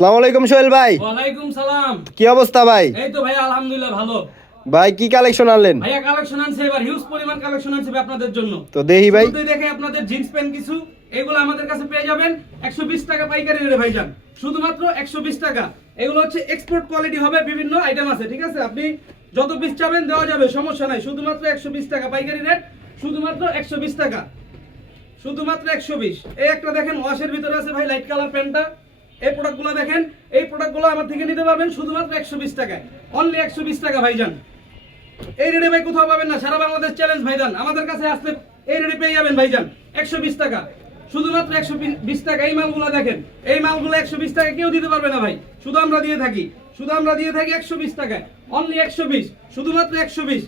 আসসালামু আলাইকুম সোহেল ভাই। ওয়ালাইকুম সালাম। কি অবস্থা ভাই? এই তো ভাই আলহামদুলিল্লাহ ভালো। ভাই কি কালেকশন আনলেন? ভাইয়া কালেকশন আনছে এবার হিউজ পরিমাণ কালেকশন আনছে আপনাদের জন্য। তো দেহি ভাই। শুরুতেই দেখে আপনাদের জিন্স প্যান্ট কিছু এগুলো আমাদের কাছে পেয়ে যাবেন 120 টাকা পাইকারি রেটে ভাইজান। শুধুমাত্র 120 টাকা। এগুলো হচ্ছে এক্সপোর্ট কোয়ালিটি হবে, বিভিন্ন আইটেম আছে, ঠিক আছে? আপনি যত পিস চাবেন দেওয়া যাবে, সমস্যা নাই। শুধুমাত্র 120 টাকা পাইকারি রেট, শুধুমাত্র 120 টাকা, শুধুমাত্র 120। এই একটা দেখেন ওয়াশের ভিতরে আছে ভাই, লাইট কালার প্যান্টটা। এই প্রোডাক্টগুলো দেখেন, এই প্রোডাক্টগুলো আমার থেকে নিতে পারবেন শুধুমাত্র 120 টাকায়, অনলি 120 টাকা ভাইজান। এই রেটে ভাই কোথাও পাবেন না, সারা বাংলাদেশ চ্যালেঞ্জ ভাইজান। আমাদের কাছে আসলে এই রেটে পেয়ে যাবেন ভাইজান 120 টাকা, শুধুমাত্র 120 টাকা। এই মালগুলো দেখেন, এই মালগুলো 120 টাকা কেউ দিতে পারবে না ভাই, শুধু আমরা দিয়ে থাকি, শুধু আমরা দিয়ে থাকি 120 টাকায়, অনলি 120, শুধুমাত্র 120।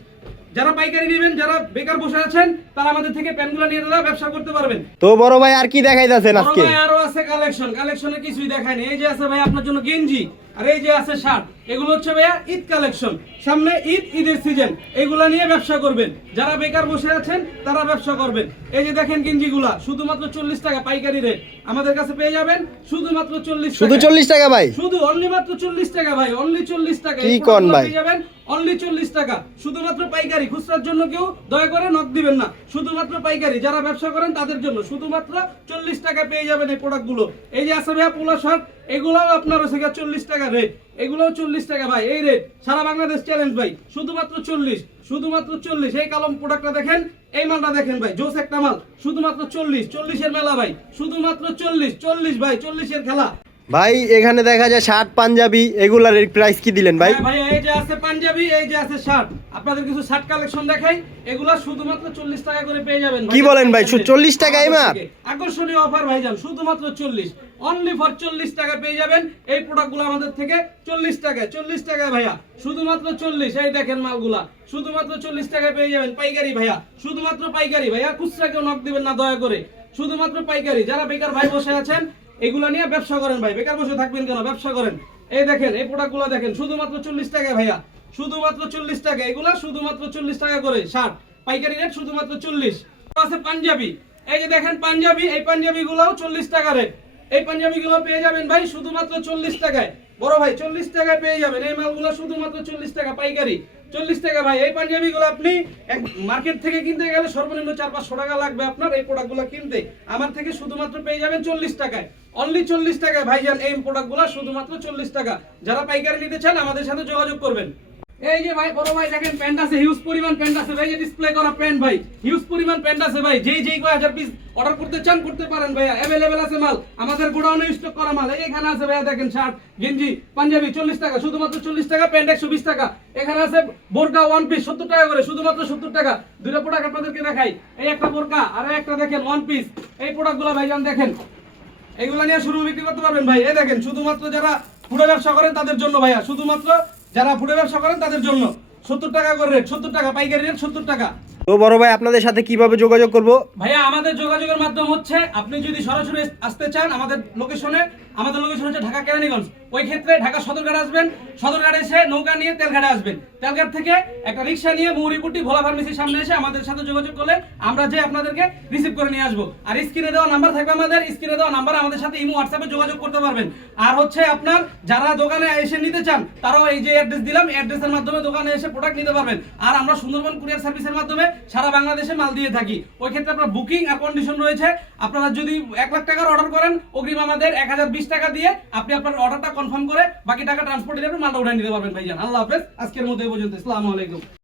যারা পাইকারি নেবেন, যারা বেকার বসে আছেন, তারা আমাদের থেকে প্যানগুলো নিয়ে নিয়ে ব্যবসা করতে পারবেন। তো বড় ভাই আর কি দেখাইতাছেন বড় আজকে? ভাই আরো আছে কালেকশন, কালেকশনে কিছুই দেখায়নি। এই যে আছে ভাই আপনার জন্য গেঞ্জি, আর এই যে আছে শার্ট। এগুলো হচ্ছে ভাইয়া ঈদ কালেকশন, সামনে ঈদ, ঈদের সিজন, এগুলা নিয়ে ব্যবসা করবেন। যারা বেকার বসে আছেন তারা ব্যবসা করবেন। এই যে দেখেন গেঞ্জিগুলা শুধুমাত্র 40 টাকা পাইকারি রেট, আমাদের কাছে পেয়ে যাবেন শুধুমাত্র 40 টাকা। শুধু 40 টাকা ভাই? শুধু অনলি মাত্র 40 টাকা ভাই, অনলি 40 টাকা। কি কোন ভাই? পেয়ে যাবেন অনলি 40 টাকা, শুধুমাত্র পাইকারি। খুচরার জন্য কেউ দয়া করে নক দিবেন না, শুধুমাত্র পাইকারি। যারা ব্যবসা করেন তাদের জন্য শুধুমাত্র 40 টাকা পেয়ে যাবেন এই প্রোডাক্টগুলো। এই যে আছে ভাইয়া পোলা শার্ট, এগুলোও আপনার হচ্ছে 40 টাকা রেট, এগুলোও 40 টাকা ভাই। এই রেট সারা বাংলাদেশ চ্যালেঞ্জ ভাই, শুধুমাত্র 40, শুধুমাত্র 40। এই কালাম প্রোডাক্টটা দেখেন, এই মালটা দেখেন ভাই, জোস একটা মাল, শুধুমাত্র 40, 40 এর মেলা ভাই, শুধুমাত্র 40, 40 ভাই, 40 এর খেলা ভাই এখানে দেখা যায় শার্ট পাঞ্জাবি, এগুলার প্রাইস কি দিলেন ভাই? ভাই এই যে আছে পাঞ্জাবি, এই যে আছে শার্ট। আপনাদের কিছু শার্ট কালেকশন দেখাই, এগুলা শুধুমাত্র 40 টাকা করে পেয়ে যাবেন। কি বলেন ভাই, 40 টাকায় মাত্র? আকর্ষণীয় অফার ভাইজান, শুধুমাত্র 40, অনলি ফর 40 টাকা পেয়ে যাবেন এই প্রোডাক্টগুলো আমাদের থেকে। 40 টাকা, 40 টাকা ভাইয়া, শুধুমাত্র 40। এই দেখেন মালগুলা শুধুমাত্র 40 টাকায় পেয়ে যাবেন পাইকারি ভাইয়া, শুধুমাত্র পাইকারি ভাইয়া। খুচরা কেউ নক দিবেন না দয়া করে, শুধুমাত্র পাইকারি। যারা বেকার ভাই বসে আছেন, এগুলা নিয়ে ব্যবসা করেন ভাই, বেকার বসে থাকবেন কেন, ব্যবসা করেন। এই দেখেন এই প্রোডাক্টগুলো দেখেন, শুধুমাত্র 40 টাকা ভাইয়া, শুধুমাত্র 40 টাকা। এগুলা শুধুমাত্র 40 টাকা করে শার্ট, পাইকারি রেট শুধুমাত্র 40। আছে পাঞ্জাবি, এই যে দেখেন পাঞ্জাবি, এই পাঞ্জাবি গুলাও 40 টাকা রেট। এই পাঞ্জাবি গুলো পেয়ে যাবেন ভাই শুধুমাত্র 40 টাকায়, বড় ভাই 40 টাকায় পেয়ে যাবেন এই মালগুলো, শুধুমাত্র 40 টাকা পাইকারি, 40 টাকা ভাই। এই পাঞ্জাবি গুলো আপনি মার্কেট থেকে কিনতে গেলে সর্বনিম্ন 400-500 টাকা লাগবে আপনার এই প্রোডাক্টগুলো কিনতে। আমার থেকে শুধুমাত্র পেয়ে যাবেন 40 টাকায়, অনলি 40 টাকায় ভাইজান। এই প্রোডাক্টগুলো শুধুমাত্র 40 টাকা। যারা পাইকারি নিতে চান আমাদের সাথে যোগাযোগ করবেন। এই যে ভাই বড় ভাই দেখেন প্যান্ট আছে, হিউজ পরিমাণ প্যান্ট আছে ভাই, ডিসপ্লে করা প্যান্ট ভাই, হিউজ পরিমাণ প্যান্ট আছে ভাই। যেই কয় হাজার পিস অর্ডার করতে চান করতে পারেন ভাইয়া, अवेलेबल আছে মাল, আমাদের গোডাউনে স্টক করা মাল। এখানে আছে ভাইয়া দেখেন শার্ট, গেঞ্জি, পাঞ্জাবি 40 টাকা, শুধুমাত্র 40 টাকা। প্যান্ট 120 টাকা। এখানে আছে বোরকা ওয়ান পিস 70 টাকা করে, শুধুমাত্র 70 টাকা। দুইটা প্রোডাক্ট আপনাদেরকে দেখাই, এই একটা বোরকা আর একটা দেখেন ওয়ান পিস। এই প্রোডাক্টগুলো ভাইজান দেখেন, এগুলা নিয়ে শুরু বিক্রি করতে পারবেন ভাই। এই দেখেন শুধুমাত্র যারা ফুডে ব্যবসা করেন তাদের জন্য ভাইয়া, শুধুমাত্র যারা ফুডে ব্যবসা করেন তাদের জন্য 70 টাকা করে রেট, 70 টাকা পাইকারি রেট, 70 টাকা। তো বড় ভাই আপনাদের সাথে কিভাবে যোগাযোগ করব? ভাইয়া আমাদের যোগাযোগের মাধ্যম হচ্ছে, আপনি যদি সরাসরি আসতে চান আমাদের লোকেশনে, আমাদের লোকেশন হচ্ছে ঢাকা কেরানীগঞ্জ। ওই ক্ষেত্রে ঢাকা সদরঘাট আসবেন, সদরঘাটে এসে নৌকা নিয়ে তেলঘাটে আসবেন, তেলঘাট থেকে একটা রিক্সা নিয়ে মৌরিপুটি ভোলা ফার্মেসির সামনে এসে আমাদের সাথে যোগাযোগ করলে আমরা যে আপনাদেরকে রিসিভ করে নিয়ে আসবো। আর স্ক্রিনে দেওয়া নাম্বার থাকবে, আমাদের স্ক্রিনে দেওয়া নাম্বার, আমাদের সাথে ইমো হোয়াটসঅ্যাপে যোগাযোগ করতে পারবেন। আর হচ্ছে আপনার যারা দোকানে এসে নিতে চান তারাও এই যে অ্যাড্রেস দিলাম, অ্যাড্রেসের মাধ্যমে দোকানে এসে প্রোডাক্ট নিতে পারবেন। আর আমরা সুন্দরবন কুরিয়ার সার্ভিসের মাধ্যমে সারা বাংলাদেশে মাল দিয়ে থাকি। ওই ক্ষেত্রে আপনার বুকিং আর কন্ডিশন রয়েছে। আপনারা যদি 1 লাখ টাকার অর্ডার করেন, অগ্রিম আমাদের 1020 টাকা দিয়ে আপনি আপনার অর্ডারটা কনফার্ম করে বাকি টাকা ট্রান্সপোর্ট দিয়ে মালটা উঠায় নিতে পারবেন ভাইজান। আল্লাহ হাফেজ, আজকের মধ্যে এই পর্যন্ত। আসসালামু আলাইকুম।